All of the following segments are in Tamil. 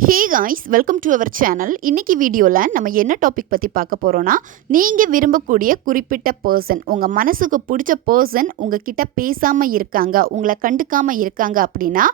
Hey guys welcome to our channel இன்றைக்கி வீடியோவில் நம்ம என்ன டாபிக் பற்றி பார்க்க போகிறோன்னா நீங்கள் விரும்பக்கூடிய குறிப்பிட்ட பர்சன் உங்கள் மனசுக்கு பிடிச்ச பர்சன் உங்ககிட்ட பேசாமல் இருக்காங்க உங்களை கண்டுக்காமல் இருக்காங்க அப்படின்னா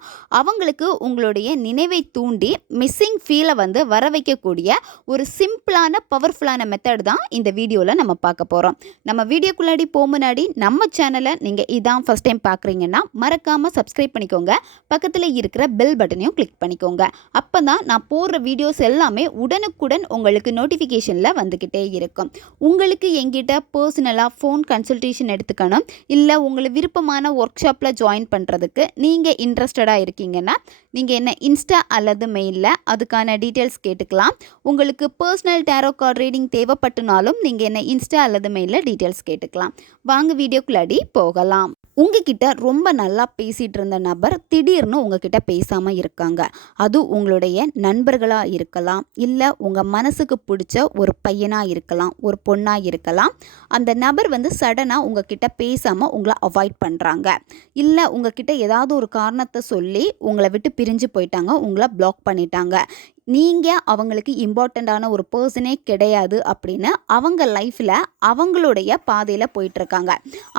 அவங்களுக்கு உங்களுடைய நினைவை தூண்டி மிஸ்ஸிங் ஃபீலை வந்து வர வைக்கக்கூடிய ஒரு சிம்பிளான பவர்ஃபுல்லான மெத்தட் தான் இந்த வீடியோவில் நம்ம பார்க்க போகிறோம் நம்ம வீடியோக்குள்ளாடி போக முன்னாடி நம்ம சேனலை நீங்கள் இதான் ஃபஸ்ட் டைம் பார்க்குறீங்கன்னா மறக்காமல் சப்ஸ்கிரைப் பண்ணிக்கோங்க. பக்கத்தில் இருக்கிற பெல் பட்டனையும் கிளிக் பண்ணிக்கோங்க. அப்போ தான் நான் போடுற வீடியோஸ் எல்லாமே உடனுக்குடன் உங்களுக்கு நோட்டிஃபிகேஷனில் வந்துக்கிட்டே இருக்கும். உங்களுக்கு எங்கிட்ட பர்சனலாக ஃபோன் கன்சல்டேஷன் எடுத்துக்கணும். இல்லை உங்களை விருப்பமான ஒர்க் ஷாப்பில் ஜாயின் பண்ணுறதுக்கு நீங்கள் இன்ட்ரெஸ்டடாக இருக்கீங்கன்னா நீங்கள் என்ன இன்ஸ்டா அல்லது மெயிலில் அதுக்கான டீட்டெயில்ஸ் கேட்டுக்கலாம். உங்களுக்கு பர்சனல் டேரோ கார்டு ரீடிங் தேவைப்பட்டுனாலும் நீங்கள் என்ன இன்ஸ்டா அல்லது மெயிலில் டீட்டெயில்ஸ் கேட்டுக்கலாம். வாங்க வீடியோக்குள்ளாடி போகலாம். உங்ககிட்ட ரொம்ப நல்லா பேசிகிட்டு இருந்த நபர் திடீர்னு உங்ககிட்ட பேசாமல் இருக்காங்க. அது உங்களுடைய நண்பர்களாக இருக்கலாம் இல்லை உங்கள் மனசுக்கு பிடிச்ச ஒரு பையனாக இருக்கலாம் ஒரு பொண்ணாக இருக்கலாம். அந்த நபர் வந்து சடனாக உங்ககிட்ட பேசாமல் உங்களை அவாய்ட் பண்ணுறாங்க இல்லை உங்ககிட்ட ஏதாவது ஒரு காரணத்தை சொல்லி உங்களை விட்டு பிரிஞ்சு போயிட்டாங்க உங்களை பிளாக் பண்ணிட்டாங்க. நீங்கள் அவங்களுக்கு இம்பார்ட்டண்ட்டான ஒரு பர்சனே கிடையாது அப்படின்னு அவங்க லைஃப்பில் அவங்களுடைய பாதையில் போயிட்டுருக்காங்க.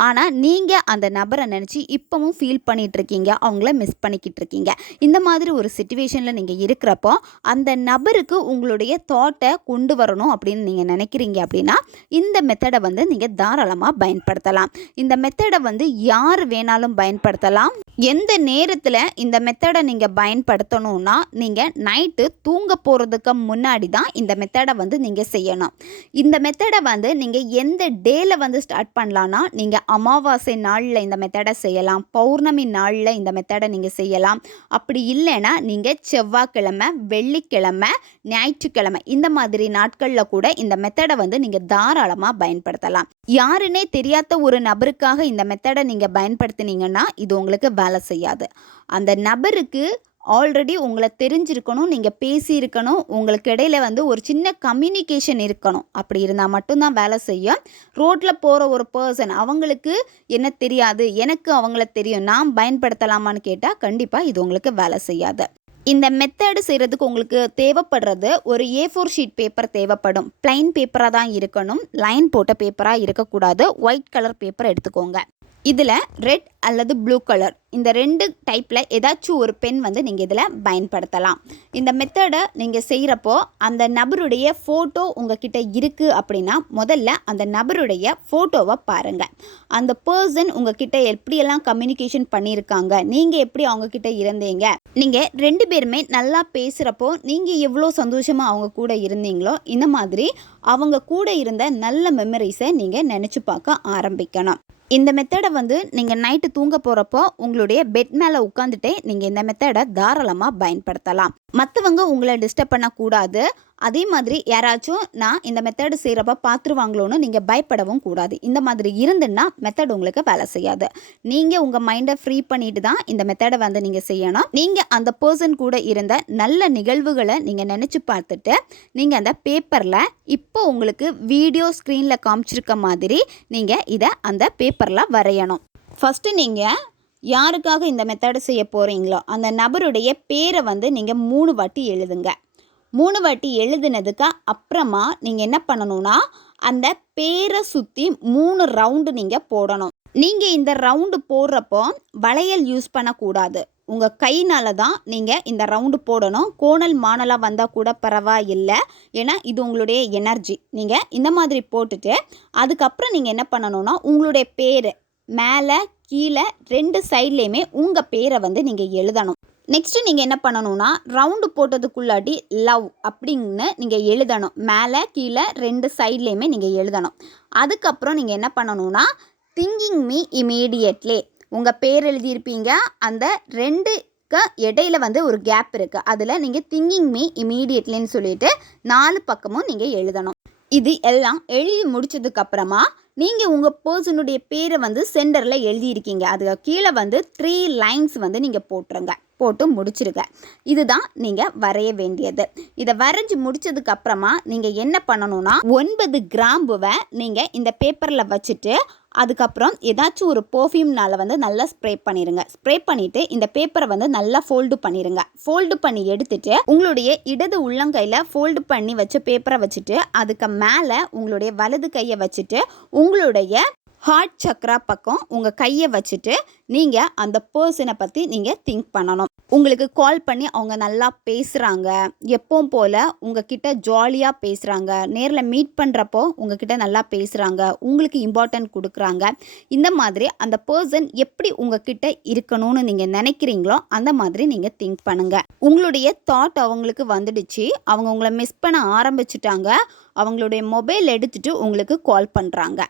ஆனால் நீங்கள் அந்த நபரை நினச்சி இப்போவும் ஃபீல் பண்ணிகிட்ருக்கீங்க அவங்கள மிஸ் பண்ணிக்கிட்டு இருக்கீங்க இந்த மாதிரி ஒரு சுச்சுவேஷனில் நீங்கள் இருக்கிறப்போ அந்த நபருக்கு உங்களுடைய தாட்டை கொண்டு வரணும் அப்படின்னு நீங்கள் நினைக்கிறீங்க அப்படின்னா இந்த மெத்தடை வந்து நீங்கள் தாராளமாக பயன்படுத்தலாம். இந்த மெத்தடை வந்து யார் வேணாலும் பயன்படுத்தலாம். எந்த நேரத்தில் இந்த மெத்தடை நீங்கள் பயன்படுத்தணும்னா நீங்கள் நைட்டு தூங்க போகிறதுக்கு முன்னாடி தான் இந்த மெத்தடை வந்து நீங்கள் செய்யணும். இந்த மெத்தடை வந்து நீங்கள் எந்த டேயில் வந்து ஸ்டார்ட் பண்ணலான்னா நீங்கள் அமாவாசை நாளில் இந்த மெத்தடை செய்யலாம் பௌர்ணமி நாளில் இந்த மெத்தடை நீங்கள் செய்யலாம். அப்படி இல்லைன்னா நீங்கள் செவ்வாய்க்கிழமை வெள்ளிக்கிழமை ஞாயிற்றுக்கிழமை இந்த மாதிரி நாட்களில் கூட இந்த மெத்தடை வந்து நீங்கள் தாராளமாக பயன்படுத்தலாம். யாருன்னே தெரியாத ஒரு நபருக்காக இந்த மெத்தடை நீங்கள் பயன்படுத்தினீங்கன்னா இது உங்களுக்கு வேலை செய்யாது. அந்த நபருக்கு ஆல்ரெடி உங்களை தெரிஞ்சிருக்கணும் நீங்கள் பேசியிருக்கணும் உங்களுக்கு இடையில வந்து ஒரு சின்ன கம்யூனிகேஷன் இருக்கணும். அப்படி இருந்தால் மட்டும்தான் வேலை செய்யும். ரோட்டில் போகிற ஒரு பர்சன் அவங்களுக்கு என்ன தெரியாது எனக்கு அவங்கள தெரியும் நான் பயன்படுத்தலாமான்னு கேட்டால் கண்டிப்பாக இது உங்களுக்கு வேலை செய்யாது. இந்த மெத்தடு செய்கிறதுக்கு உங்களுக்கு தேவைப்படுறது ஒரு ஏ ஃபோர் ஷீட் பேப்பர் தேவைப்படும். பிளைன் பேப்பராக தான் இருக்கணும். லைன் போட்ட பேப்பராக இருக்கக்கூடாது. ஒயிட் கலர் பேப்பர் எடுத்துக்கோங்க. இதில் ரெட் அல்லது ப்ளூ கலர் இந்த ரெண்டு டைப்பில் ஏதாச்சும் ஒரு பென் வந்து நீங்கள் இதில் பயன்படுத்தலாம். இந்த மெத்தடை நீங்கள் செய்கிறப்போ அந்த நபருடைய ஃபோட்டோ உங்ககிட்ட இருக்குது அப்படின்னா முதல்ல அந்த நபருடைய ஃபோட்டோவை பாருங்கள் அந்த பர்சன் உங்ககிட்ட எப்படியெல்லாம் கம்யூனிகேஷன் பண்ணியிருக்காங்க நீங்கள் எப்படி அவங்கக்கிட்ட இருந்தீங்க? நீங்கள் ரெண்டு பேருமே நல்லா பேசுகிறப்போ நீங்கள் எவ்வளோ சந்தோஷமாக அவங்க கூட இருந்தீங்களோ இந்த மாதிரி அவங்க கூட இருந்த நல்ல மெமரிஸை நீங்கள் நினச்சி பார்க்க ஆரம்பிக்கணும். இந்த மெத்தடை வந்து நீங்கள் நைட்டு தூங்க போகிறப்போ உங்களுடைய பெட் மேலே உட்காந்துட்டே நீங்கள் இந்த மெத்தடை தாராளமாக பயன்படுத்தலாம். மற்றவங்க உங்களை டிஸ்டர்ப் பண்ணக்கூடாது. அதே மாதிரி யாராச்சும் நான் இந்த மெத்தடு செய்கிறப்ப பார்த்துருவாங்களோன்னு நீங்கள் பயப்படவும் கூடாது. இந்த மாதிரி இருந்துன்னா மெத்தட் உங்களுக்கு வேலை செய்யாது. நீங்கள் உங்கள் மைண்டை ஃப்ரீ பண்ணிட்டு தான் இந்த மெத்தடை வந்து நீங்கள் செய்யணும். நீங்கள் அந்த பர்சன் கூட இருந்த நல்ல நிகழ்வுகளை நீங்கள் நினச்சி பார்த்துட்டு நீங்கள் அந்த பேப்பரில் இப்போ உங்களுக்கு வீடியோ ஸ்க்ரீனில் காமிச்சிருக்க மாதிரி நீங்கள் இதை அந்த பேப்பரில் வரையணும். ஃபஸ்ட்டு நீங்கள் யாருக்காக இந்த மெத்தடை செய்ய போகிறீங்களோ அந்த நபருடைய பேரை வந்து நீங்கள் மூணு வாட்டி எழுதுங்க. மூணு வாட்டி எழுதுனதுக்கு அப்புறமா நீங்கள் என்ன பண்ணணும்னா அந்த பேரை சுற்றி மூணு ரவுண்டு நீங்கள் போடணும். நீங்கள் இந்த ரவுண்டு போடுறப்போ வளையல் யூஸ் பண்ணக்கூடாது. உங்கள் கையினால தான் நீங்கள் இந்த ரவுண்டு போடணும். கோணல் மானலாக வந்தால் கூட பரவாயில்லை. ஏன்னா இது உங்களுடைய எனர்ஜி நீங்கள் இந்த மாதிரி போட்டுட்டு அதுக்கப்புறம் நீங்கள் என்ன பண்ணணும்னா உங்களுடைய பேர் மேலே கீழே ரெண்டு சைட்லேயுமே உங்கள் பேரை வந்து நீங்கள் எழுதணும். நெக்ஸ்ட்டு நீங்கள் என்ன பண்ணணும்னா ரவுண்டு போட்டதுக்குள்ளாடி லவ் அப்படின்னு நீங்கள் எழுதணும். மேலே கீழே ரெண்டு சைட்லேயுமே நீங்கள் எழுதணும். அதுக்கப்புறம் நீங்கள் என்ன பண்ணணும்னா திங்கிங் மீ இமீடியட்லி உங்கள் பேர் எழுதியிருப்பீங்க. அந்த ரெண்டு இடையில வந்து ஒரு கேப் இருக்குது அதில் நீங்கள் திங்கிங் மீ இமீடியட்லின்னு சொல்லிட்டு நாலு பக்கமும் நீங்கள் எழுதணும். இது எல்லாம் எழுதி முடிச்சதுக்கப்புறமா நீங்கள் உங்கள் பர்சனுடைய பேரை வந்து சென்டரில் எழுதியிருக்கீங்க. அதுக்கு கீழே வந்து த்ரீ லைன்ஸ் வந்து நீங்கள் போட்டுருங்க. போட்டு முடிச்சிருங்க. இதுதான் நீங்கள் வரைய வேண்டியது. இதை வரைஞ்சி முடித்ததுக்கு அப்புறமா நீங்கள் என்ன பண்ணணும்னா ஒன்பது கிராம்புவை நீங்கள் இந்த பேப்பரில் வச்சுட்டு அதுக்கப்புறம் ஏதாச்சும் ஒரு பர்ஃப்யூம்னால் வந்து நல்லா ஸ்ப்ரே பண்ணிடுங்க ஸ்ப்ரே பண்ணிவிட்டு இந்த பேப்பரை வந்து நல்லா ஃபோல்டு பண்ணிடுங்க ஃபோல்டு பண்ணி எடுத்துட்டு உங்களுடைய இடது உள்ளங்கையில் ஃபோல்டு பண்ணி வச்ச பேப்பரை வச்சுட்டு அதுக்கு மேலே உங்களுடைய வலது கையை வச்சுட்டு உங்களுடைய ஹார்ட் சக்ரா பக்கம் உங்கள் கையை வச்சுட்டு நீங்கள் அந்த பர்சனை பற்றி நீங்கள் திங்க் பண்ணணும். உங்களுக்கு கால் பண்ணி அவங்க நல்லா பேசுகிறாங்க எப்பவும் போல் உங்ககிட்ட ஜாலியாக பேசுகிறாங்க நேரில் மீட் பண்ணுறப்போ உங்ககிட்ட நல்லா பேசுகிறாங்க உங்களுக்கு இம்பார்ட்டன்ட் கொடுக்குறாங்க. இந்த மாதிரி அந்த பர்சன் எப்படி உங்ககிட்ட இருக்கணும்னு நீங்கள் நினைக்கிறீங்களோ அந்த மாதிரி நீங்கள் திங்க் பண்ணுங்கள் உங்களுடைய தாட் அவங்களுக்கு வந்துடுச்சு. அவங்க உங்களை மிஸ் பண்ண ஆரம்பிச்சிட்டாங்க. அவங்களுடைய மொபைல் எடுத்துகிட்டு உங்களுக்கு கால் பண்ணுறாங்க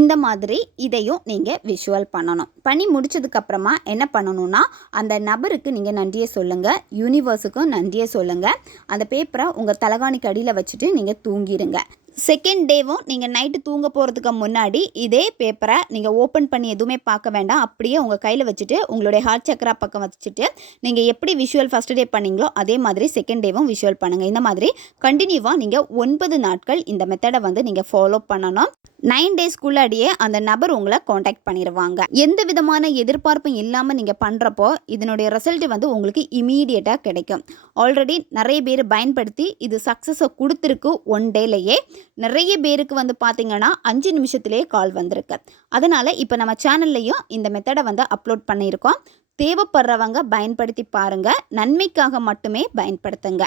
இந்த மாதிரி இதையும் நீங்கள் விஷுவல் பண்ணணும். பண்ணி முடிச்சதுக்கப்புறமா என்ன பண்ணணும்னா அந்த நபருக்கு நீங்கள் நன்றியை சொல்லுங்கள் யூனிவர்ஸுக்கும் நன்றியை சொல்லுங்கள் அந்த பேப்பரை உங்கள் தலகாணிக்கு அடியில் வச்சுட்டு நீங்கள் தூங்கிடுங்க செகண்ட் டேவும் நீங்கள் நைட்டு தூங்க போகிறதுக்கு முன்னாடி இதே பேப்பரை நீங்கள் ஓப்பன் பண்ணி எதுவுமே பார்க்க வேண்டாம். அப்படியே உங்கள் கையில் வச்சுட்டு உங்களுடைய ஹார்ட் சக்கரா பக்கம் வச்சுட்டு நீங்கள் எப்படி விஷுவல் ஃபஸ்ட் டே பண்ணீங்களோ அதே மாதிரி செகண்ட் டேவும் விஷுவல் பண்ணுங்கள் இந்த மாதிரி கண்டினியூவாக நீங்கள் ஒன்பது நாட்கள் இந்த மெத்தடை வந்து நீங்கள் ஃபாலோ பண்ணணும். நைன் டேஸ்க்குள்ளாடியே அந்த நபர் உங்களை காண்டாக்ட் பண்ணிடுவாங்க எந்த விதமான எதிர்பார்ப்பும் இல்லாமல் நீங்கள் பண்ணுறப்போ இதனுடைய ரிசல்ட் வந்து உங்களுக்கு இமீடியட்டாக கிடைக்கும். ஆல்ரெடி நிறைய பேர் பயன்படுத்தி இது சக்ஸஸை கொடுத்துருக்கு ஒன் டேலையே நிறைய பேருக்கு வந்து பார்த்தீங்கன்னா அஞ்சு நிமிஷத்துலேயே கால் வந்திருக்கு. அதனால் இப்போ நம்ம சேனல்லையும் இந்த மெத்தடை வந்து அப்லோட் பண்ணியிருக்கோம். தேவைப்படுறவங்க பயன்படுத்தி பாருங்கள் நன்மைக்காக மட்டுமே பயன்படுத்துங்க.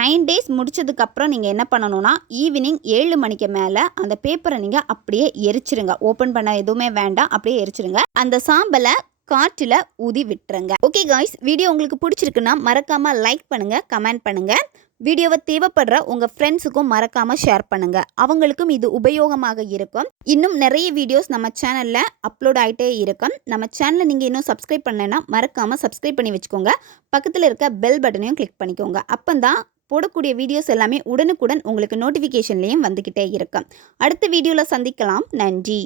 நைன் டேஸ் முடிச்சதுக்கப்புறம் நீங்கள் என்ன பண்ணணும்னா ஈவினிங் ஏழு மணிக்கு மேலே அந்த பேப்பரை நீங்கள் அப்படியே எரிச்சிருங்க. ஓப்பன் பண்ண எதுவுமே வேண்டாம். அப்படியே எரிச்சிருங்க. அந்த சாம்பலை காற்றில் ஊதி விட்டுருங்க. ஓகே காய்ஸ் வீடியோ உங்களுக்கு பிடிச்சிருக்குன்னா மறக்காமல் லைக் பண்ணுங்கள் கமெண்ட் பண்ணுங்கள் வீடியோவை தேவைப்படுற உங்கள் ஃப்ரெண்ட்ஸுக்கும் மறக்காமல் ஷேர் பண்ணுங்கள் அவங்களுக்கும் இது உபயோகமாக இருக்கும். இன்னும் நிறைய வீடியோஸ் நம்ம சேனலில் அப்லோட் ஆகிட்டே இருக்கும். நம்ம சேனலை நீங்கள் இன்னும் சப்ஸ்கிரைப் பண்ணலைன்னா மறக்காமல் சப்ஸ்கிரைப் பண்ணி வச்சுக்கோங்க. பக்கத்தில் இருக்க பெல் பட்டனையும் கிளிக் பண்ணிக்கோங்க. அப்போ தான் போடக்கூடிய வீடியோஸ் எல்லாமே உடனுக்குடன் உங்களுக்கு நோட்டிஃபிகேஷன்லேயும் வந்துக்கிட்டே இருக்கும். அடுத்த வீடியோவில் சந்திக்கலாம். நன்றி.